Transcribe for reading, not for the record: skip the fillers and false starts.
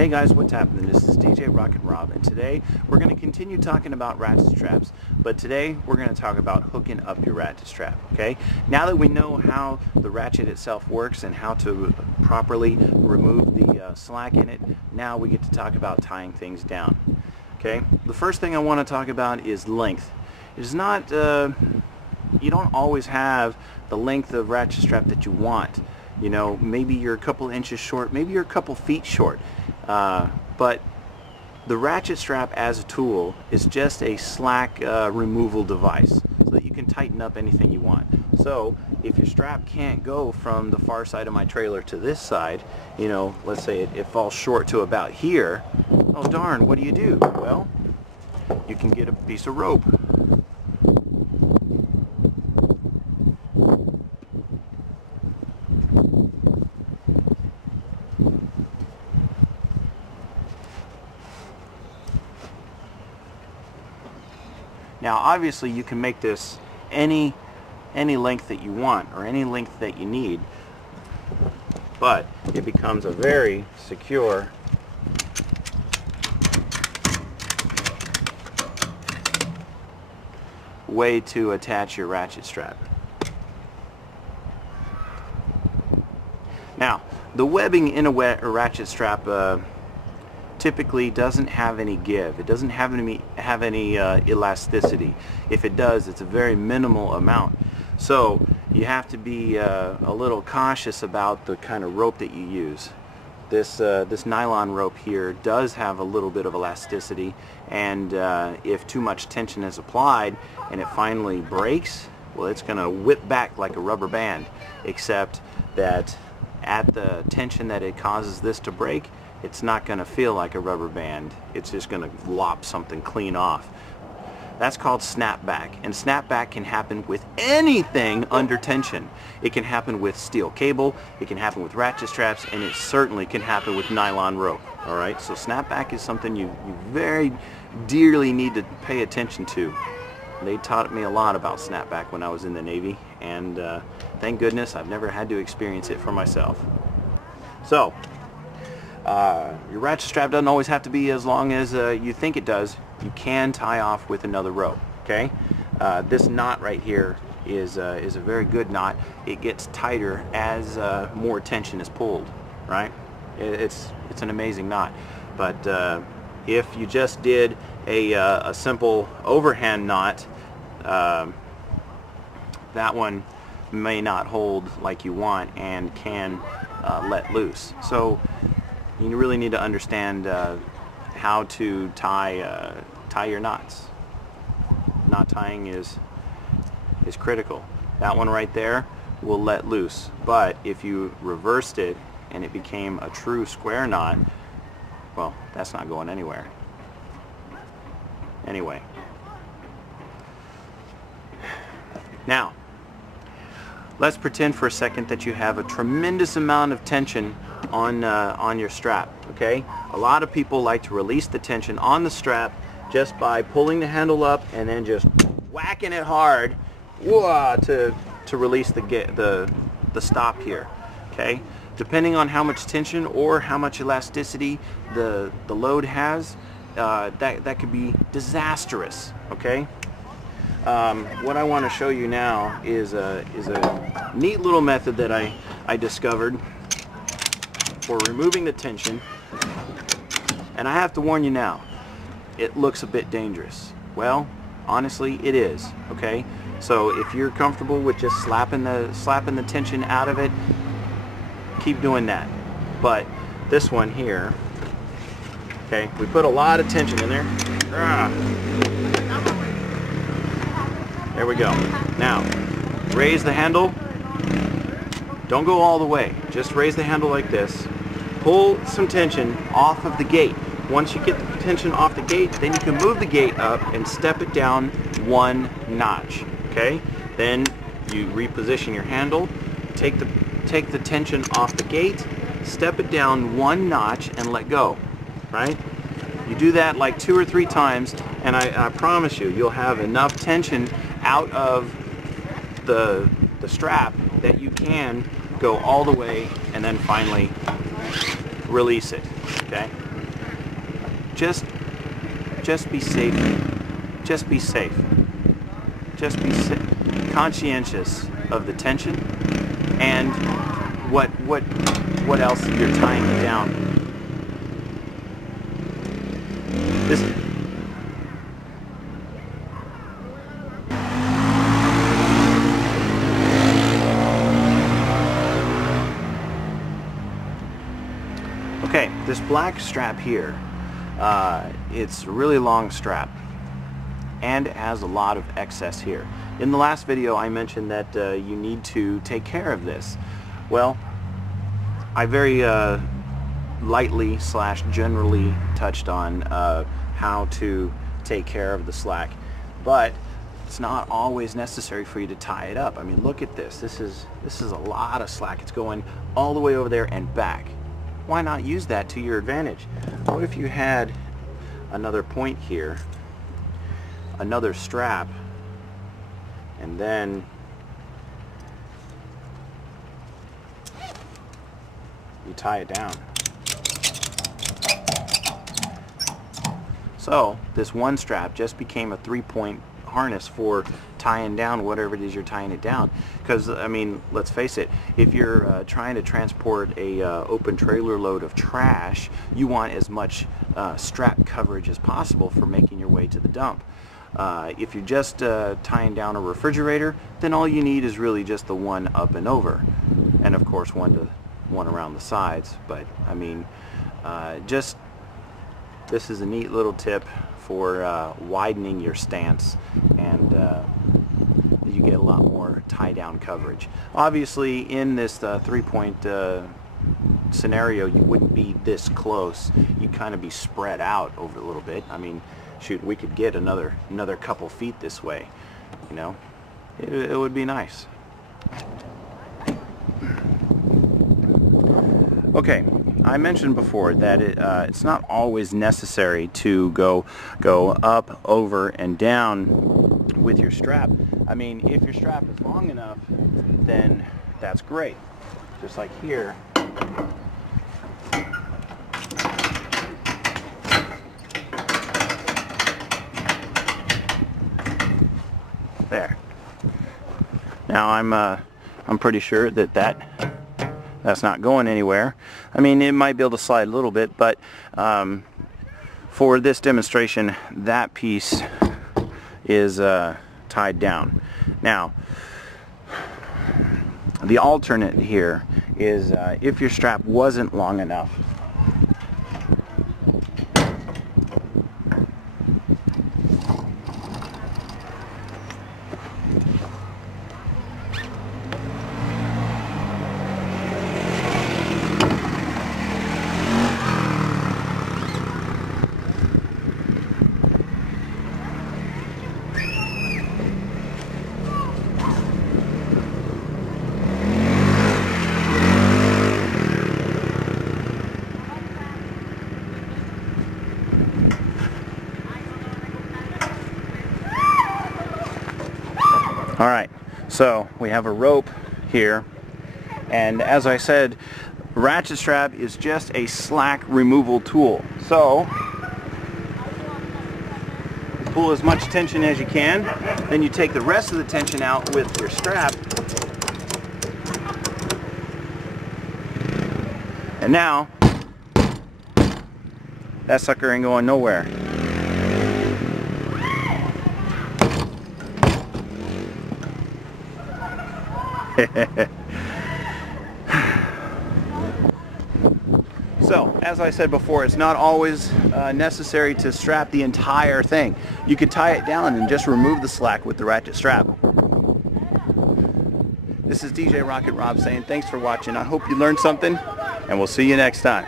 Hey guys, what's happening? This is DJRockinRob, and today we're going to continue talking about ratchet straps, but today we're going to talk about hooking up your ratchet strap, okay? Now that we know how the ratchet itself works and how to properly remove the slack in it, now we get to talk about tying things down, okay? The first thing I want to talk about is length. It's not, you don't always have the length of ratchet strap that you want. You know, maybe you're a couple inches short, maybe you're a couple feet short. But the ratchet strap as a tool is just a slack removal device so that you can tighten up anything you want. So if your strap can't go from the far side of my trailer to this side, you know, let's say it falls short to about here, oh darn, what do? Well, you can get a piece of rope. Now obviously you can make this any length that you want or any length that you need, but it becomes a very secure way to attach your ratchet strap. Now the webbing in a ratchet strap typically doesn't have any give. It doesn't have any elasticity. If it does, it's a very minimal amount. So you have to be a little cautious about the kind of rope that you use. This nylon rope here does have a little bit of elasticity, and if too much tension is applied and it finally breaks, well, it's going to whip back like a rubber band, except that at the tension that it causes this to break, it's not going to feel like a rubber band. It's just going to lop something clean off. That's called snapback, and snapback can happen with anything under tension. It can happen with steel cable, it can happen with ratchet straps, and it certainly can happen with nylon rope. Alright, so snapback is something you very dearly need to pay attention to. They taught me a lot about snapback when I was in the Navy, and thank goodness I've never had to experience it for myself. So your ratchet strap doesn't always have to be as long as you think it does. You can tie off with another rope, okay? This knot right here is a very good knot. It gets tighter as more tension is pulled, right? It's an amazing knot. But if you just did a simple overhand knot, that one may not hold like you want and can let loose. So you really need to understand how to tie your knots. Knot tying is critical. That one right there will let loose, but if you reversed it and it became a true square knot, well, that's not going anywhere. Anyway, now let's pretend for a second that you have a tremendous amount of tension on your strap, okay? A lot of people like to release the tension on the strap just by pulling the handle up and then just whacking it hard to release the stop here, okay? Depending on how much tension or how much elasticity the load has, that could be disastrous, okay? What I want to show you now is a neat little method that I discovered for removing the tension, and I have to warn you now, it looks a bit dangerous. Well, honestly, it is, okay? So if you're comfortable with just slapping the tension out of it, keep doing that. But this one here, okay, we put a lot of tension in there. There we go. Now, raise the handle. Don't go all the way. Just raise the handle like this. Pull some tension off of the gate. Once you get the tension off the gate, then you can move the gate up and step it down one notch. Okay? Then you reposition your handle, take the tension off the gate, step it down one notch, and let go. Right? You do that like 2 or 3 times, and I promise you, you'll have enough tension out of the strap that you can go all the way and then finally release it. Okay? just be safe. Just be safe. Just be conscientious of the tension and what else you're tying it down. This Okay, this black strap here, it's a really long strap and it has a lot of excess here. In the last video I mentioned that you need to take care of this. Well, I very lightly / generally touched on how to take care of the slack, but it's not always necessary for you to tie it up. I mean, look at this. This is a lot of slack. It's going all the way over there and back. Why not use that to your advantage? What if you had another point here, another strap, and then you tie it down? So this one strap just became a 3-point harness for tying down whatever it is you're tying it down. Because I mean, let's face it, if you're trying to transport a open trailer load of trash, you want as much strap coverage as possible for making your way to the dump. If you're just tying down a refrigerator, then all you need is really just the one up and over, and of course one around the sides. But I mean, this is a neat little tip for widening your stance, and you get a lot more tie-down coverage. Obviously, in this 3-point scenario, you wouldn't be this close. You'd kind of be spread out over a little bit. I mean, shoot, we could get another couple feet this way. You know, it would be nice. Okay, I mentioned before that it's not always necessary to go up, over, and down with your strap. I mean, if your strap is long enough, then that's great. Just like here. There. Now I'm pretty sure that's not going anywhere. I mean, it might be able to slide a little bit, but for this demonstration, that piece is tied down. Now, the alternate here is if your strap wasn't long enough, Alright, so we have a rope here, and as I said, ratchet strap is just a slack removal tool. So pull as much tension as you can, then you take the rest of the tension out with your strap, and now that sucker ain't going nowhere. So, as I said before, it's not always necessary to strap the entire thing. You could tie it down and just remove the slack with the ratchet strap. This is DJ RockinRob saying thanks for watching. I hope you learned something, and we'll see you next time.